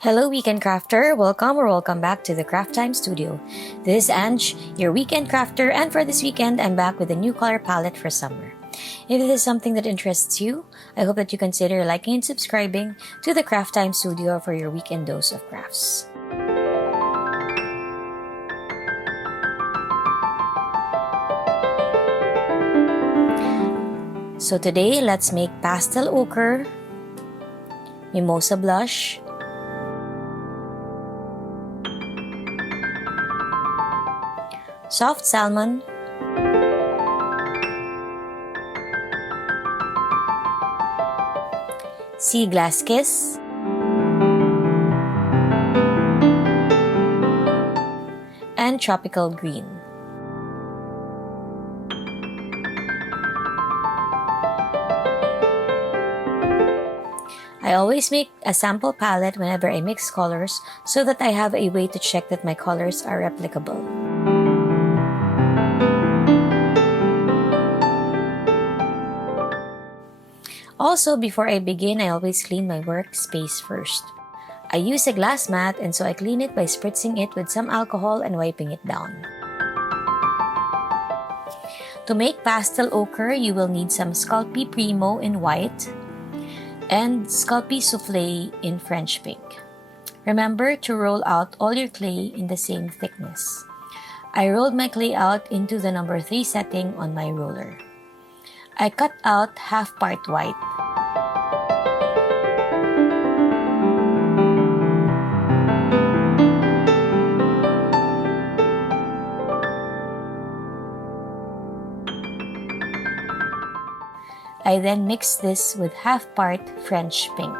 Hello, Weekend Crafter! Welcome back to the Craft Time Studio. This is Ange, your Weekend Crafter, and for this weekend, I'm back with a new color palette for summer. If this is something that interests you, I hope that you consider liking and subscribing to the Craft Time Studio for your weekend dose of crafts. So today, let's make Pastel Ochre, Mimosa Blush, Soft Salmon, Seaglass Kiss, and Tropical Green. I always make a sample palette whenever I mix colors so that I have a way to check that my colors are replicable. Also, before I begin, I always clean my workspace first. I use a glass mat, and so I clean it by spritzing it with some alcohol and wiping it down. To make Pastel Ochre, you will need some Sculpey Premo in white and Sculpey Souffle in French pink. Remember to roll out all your clay in the same thickness. I rolled my clay out into the number 3 setting on my roller. I cut out half part white. I then mix this with half part French pink.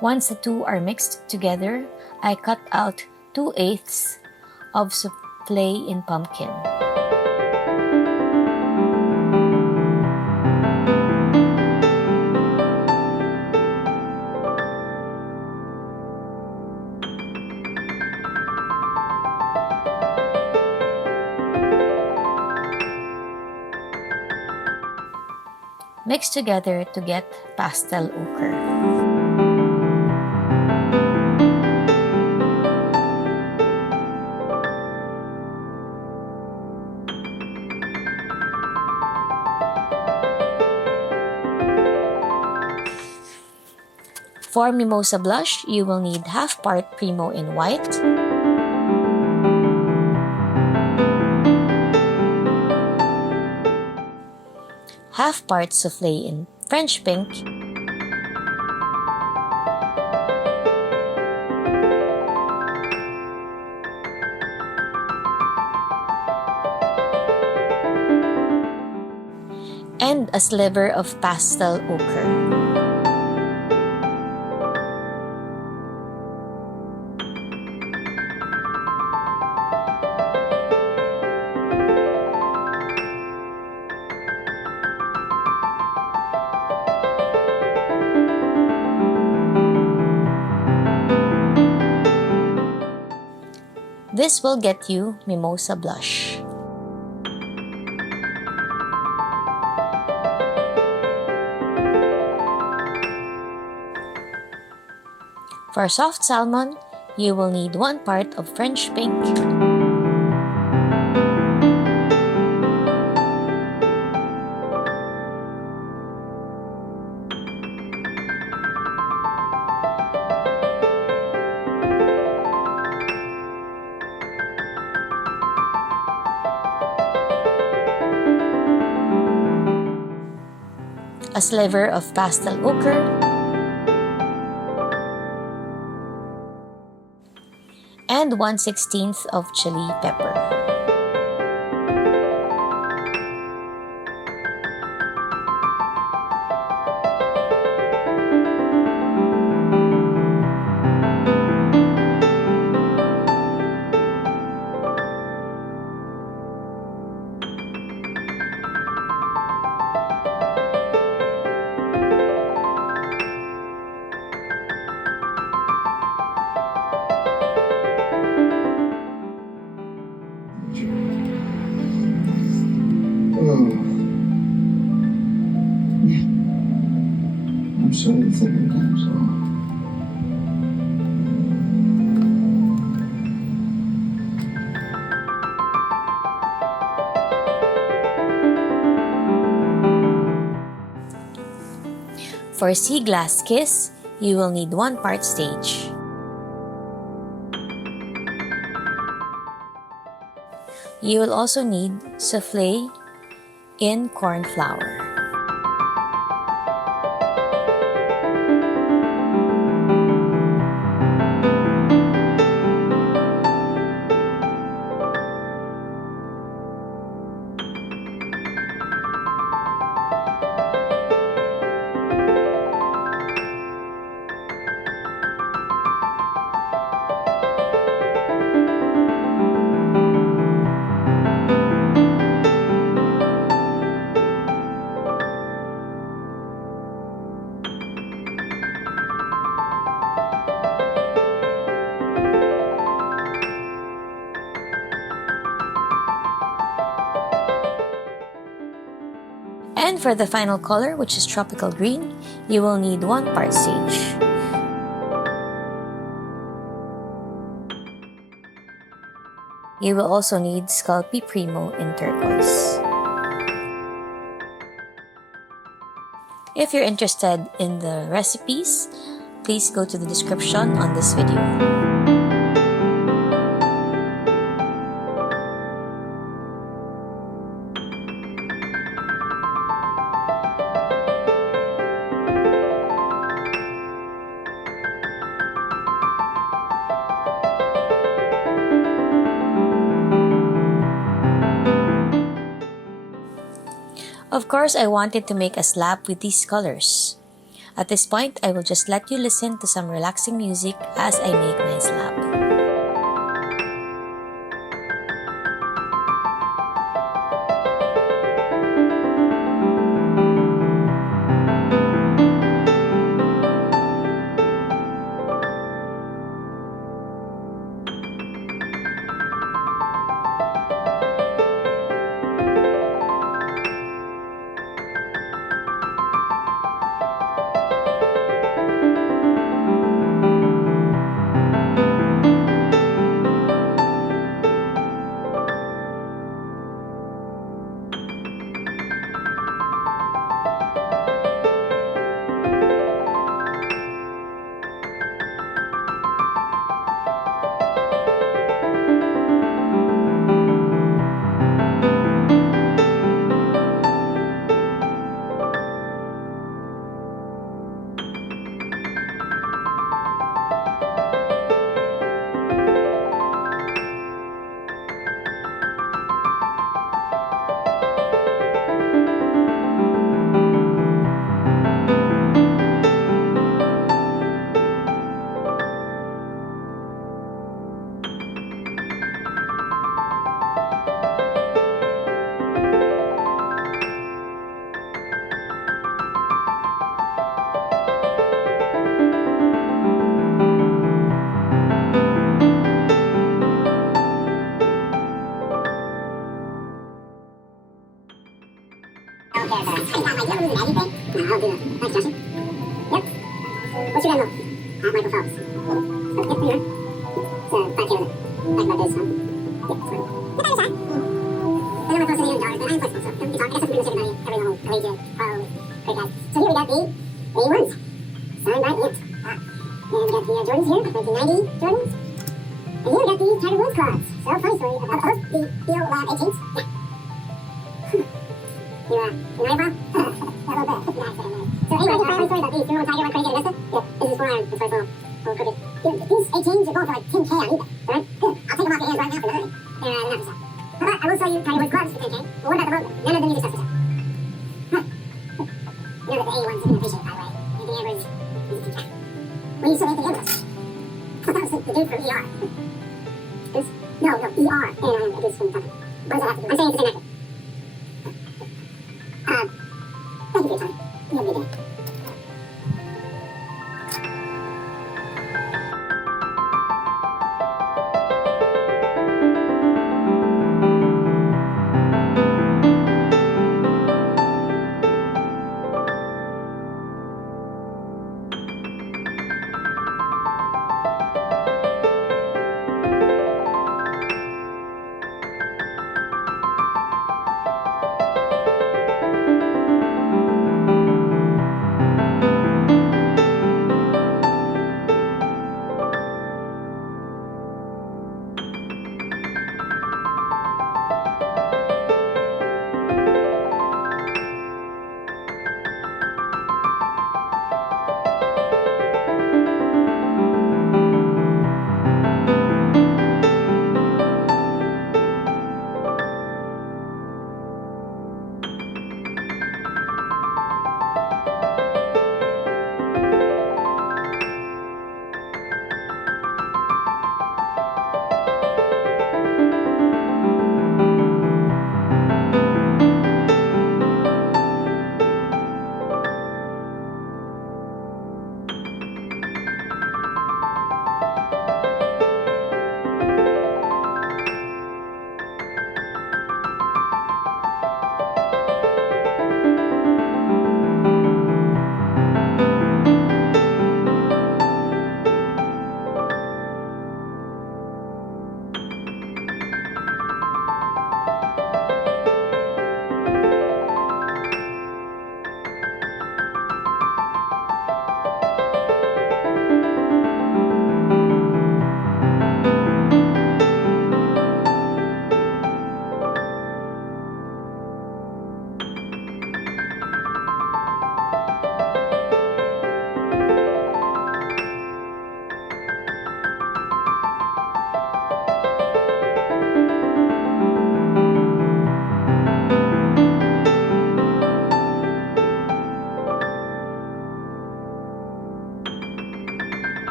Once the two are mixed together, I cut out 2/8 of souffle in pumpkin. Mix together to get Pastel Ochre. For Mimosa Blush, you will need half part Premo in white, half part Souffle in French pink, and a sliver of Pastel Ochre. This will get you Mimosa Blush. For Soft Salmon, you will need 1 part of French pink, a sliver of Pastel Ochre, and 1/16 of chili pepper. souffle Mimosa. For Seaglass Kiss, you will need 1 part stage. You will also need souffle in cornflower. And for the final color, which is tropical green, you will need 1 part sage. You will also need Sculpey Premo in turquoise. If you're interested in the recipes, please go to the description on this video. Of course, I wanted to make a slab with these colors. At this point, I will just let you listen to some relaxing music as I make my slab.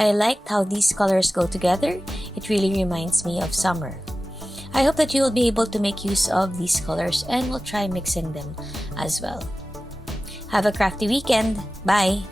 I liked how these colors go together. It really reminds me of summer. I hope that you will be able to make use of these colors and will try mixing them as well. Have a crafty weekend. Bye!